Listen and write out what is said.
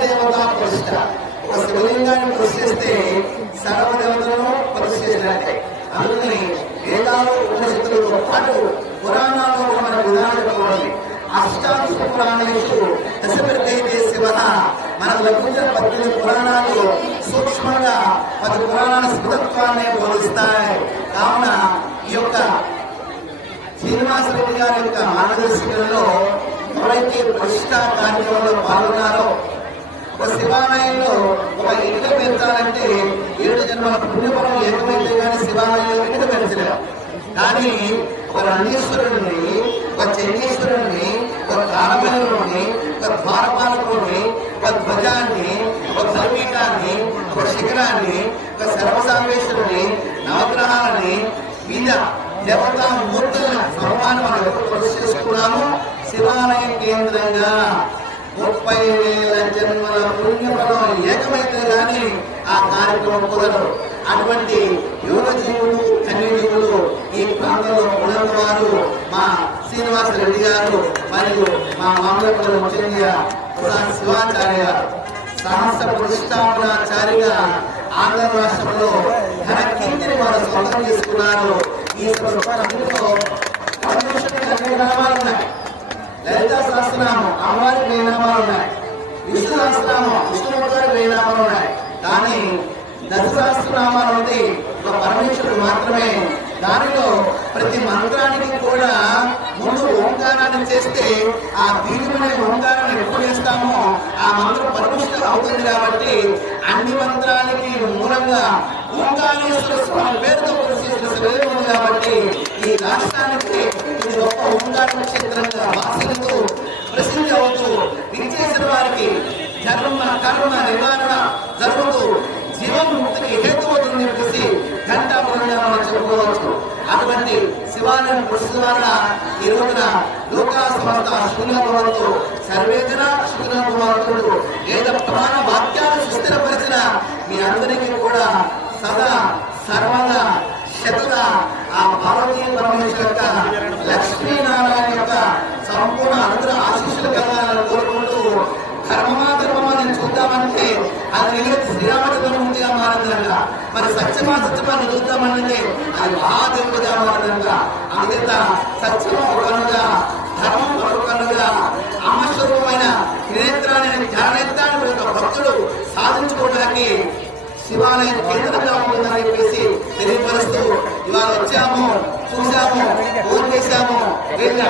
సర్వదేవత ప్రతిష్ట. ఒక శివలింగాన్ని ప్రతిష్ఠిస్తే సర్వదేవతలను ప్రతిష్ఠించినట్టే. అందుకని వేదాలు ఉపనిషత్తులతో పాటు పురాణాల్లో మన విధానం చూడండి. అష్టాదశ పురాణేషు దశప్రతైతే శివ. మనకు లభించిన 18 పురాణాలు సూక్ష్మంగా 10 పురాణాల స్ఫుటత్వాన్ని బోధిస్తాయి. కావున ఈ యొక్క శ్రీనివాసరెడ్డి గారి యొక్క మార్గదర్శకంలో ఎవరైతే ప్రతిష్టా కార్యక్రమంలో పాల్గొన్నారో, ఒక శివాలయంలో ఒక ఇటుక పెంచాలంటే 7 జన్మల పుణ్యఫలం ఏకమైతే కానీ శివాలయంలో ఇటుక పెంచలేము. కానీ ఒక నందీశ్వరుడిని, ఒక చండీశ్వరుడిని, ఒక కాలమేలుని, ఒక ద్వారపాలకుడిని, ఒక ధ్వజాన్ని, ఒక ధర్మీకాన్ని, ఒక శిఖరాన్ని, ఒక సర్వసాంబేశ్వరుని, నవగ్రహాలని, వివిధ దేవతా మూర్తులను సర్వాన్ని మనం ఎప్పుడు ప్రదర్శిస్తున్నాము. శివాలయం కేంద్రంగా 30,000 జన్మల పుణ్యఫలం ఏకమైతే కానీ ఆ కార్యక్రమం కుదరదు. అటువంటి యోగ జీవులు, కన్యజీవులు ఈ ప్రాంతంలో ఉన్నవారు మా శ్రీనివాసరెడ్డి గారు మరియు మా మామలపల్లి ముఖ్యంగా శివాచార్య సహస్ర ప్రతిష్టాపనాచారిగా ఆంధ్ర రాష్ట్రంలో ఘన కీర్తిని వారు సొంతం చేసుకున్నారు. ఈ సంవత్సరంలో నామాలు ఉన్నాయి. లలితా సహస్రనామం అమ్మవారికి 1000 నామాలు ఉన్నాయి. విష్ణు సహస్రనామం విష్ణుమూర్తి గారికి 1000 నామాలు ఉన్నాయి. కానీ దశసహస్రనామాలు ఉంది ఒక పరమేశ్వరుడు మాత్రమే. దానిలో ప్రతి మంత్రానికి కూడా ముందు ఓంకారాన్ని చేస్తే ఆ దీర్ఘమైన ఓంకారాన్ని ఎప్పుడు చేస్తామో ఆ మంత్రం పరిపుష్టి అవుతుంది. కాబట్టి అన్ని మంత్రానికి మూలంగా ఓంకారేశ్వర స్వామి పేరుతో ప్రసిద్ధి కాబట్టి ఈ రాష్ట్రానికి ఇది గొప్ప ఓంకార క్షేత్రంగా వాసులతో ప్రసిద్ధి అవుతూ విచ్చేసిన వారికి ధర్మ కర్మ నివారణ జరుగుతూ జీవన్ముక్తికి హేతువుతుందని చెప్పేసి ఘంటాపురంగా మనం చెప్పుకోవచ్చు. అటువంటి శివాలయం కృషి వలన ఈ రోజున లోకా సంస్థ శూన్యభవంతు సర్వేజన శూన్యభవంతుడు వేద ప్రమాణ వాక్యాలు సుస్థిరపరిచిన మీ అందరికీ కూడా సదా సర్వదా శతగా ఆ పార్వతీ పరమేశ్వర యొక్క లక్ష్మీనారాయణ యొక్క సంపూర్ణ అందరూ ఆశీస్సులు కలగాలని కోరుకుంటూ ధర్మమా నేను చూద్దామంటే అది నిలబెట్టి శ్రీరామచంద్రమూర్తిగా మారిందంట. మరి సత్యమా చూద్దామంటే అది మహాదేవుడిగా మారిందంట. అందుచేత సత్యం ఒక కనుగా, ధర్మం ఒక కనుగా, అమస్వరూపమైన త్రినేత్రాన్ని ధ్యానేత్రాన్ని ఒక భక్తుడు సాధించుకోవడానికి శివాలయం కేంద్రంగా ఉంటుందని చెప్పేసి తెలియపరుస్తూ ఇవాళ వచ్చాము, చూసాము, ఫోన్ చేశాము, వెళ్ళాము.